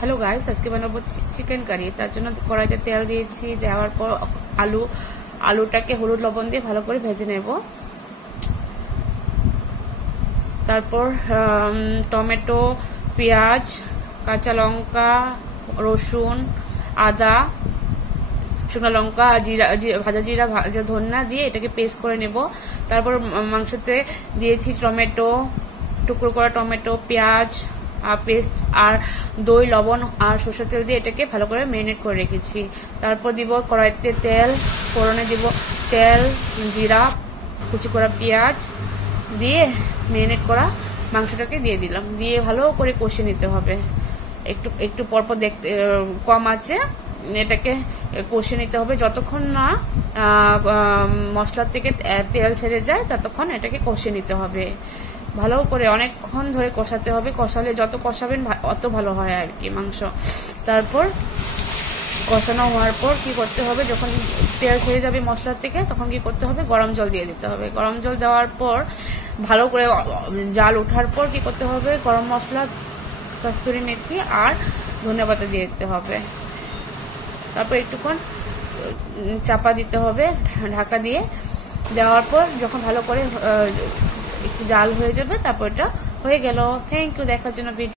Hello guys, आज के बनाबो चिकेन কারি। তার জন্য কড়াইতে তেল দিয়েছি। দেওয়ার পর আলুটাকে হলুদ লবণ দিয়ে ভালো করে ভেজে নেব। তারপর টমেটো, পেঁয়াজ, কাঁচা লঙ্কা, রসুন, আদা, শুকনো লঙ্কা, জিরা, ভাজা জিরা, ভাজা ধনিয়া দিয়ে এটাকে পেস্ট করে নেব। তারপর মাংসতে দিয়েছি টমেটো, টুকরো করা টমেটো, পেঁয়াজ পেস্ট আর দই, লবণ আর সরষের তেল দিয়ে এটাকে ভালো করে ম্যারিনেট করে রেখেছি। তারপর দিব কড়াইতে তেল, ফোড়নে দিব তেল, জিরা, কুচি করা পেঁয়াজ দিয়ে ম্যারিনেট করা মাংসটাকে দিয়ে দিলাম। দিয়ে ভালো করে কষিয়ে নিতে হবে। একটু পরপর দেখতে কম আছে এটাকে কষিয়ে নিতে হবে। যতক্ষণ না মশলার থেকে তেল ছেড়ে যায় ততক্ষণ এটাকে কষিয়ে নিতে হবে ভালো করে। অনেকক্ষণ ধরে কষাতে হবে। কষালে যত কষাবেন অত ভালো হয় আর কি মাংস। তারপর কষানো হওয়ার পর কি করতে হবে, যখন তেল ছেড়ে যাবে মশলার থেকে তখন কি করতে হবে, গরম জল দিয়ে দিতে হবে। গরম জল দেওয়ার পর ভালো করে জাল ওঠার পর কি করতে হবে, গরম মশলা, কস্তুরি মেথি আর ধনিয়া পাতা দিয়ে দিতে হবে। তারপর একটুক্ষণ চাপা দিতে হবে ঢাকা দিয়ে। দেওয়ার পর যখন ভালো করে একটু জাল হয়ে যাবে তারপর এটা হয়ে গেল। থ্যাংক ইউ দেখার জন্য।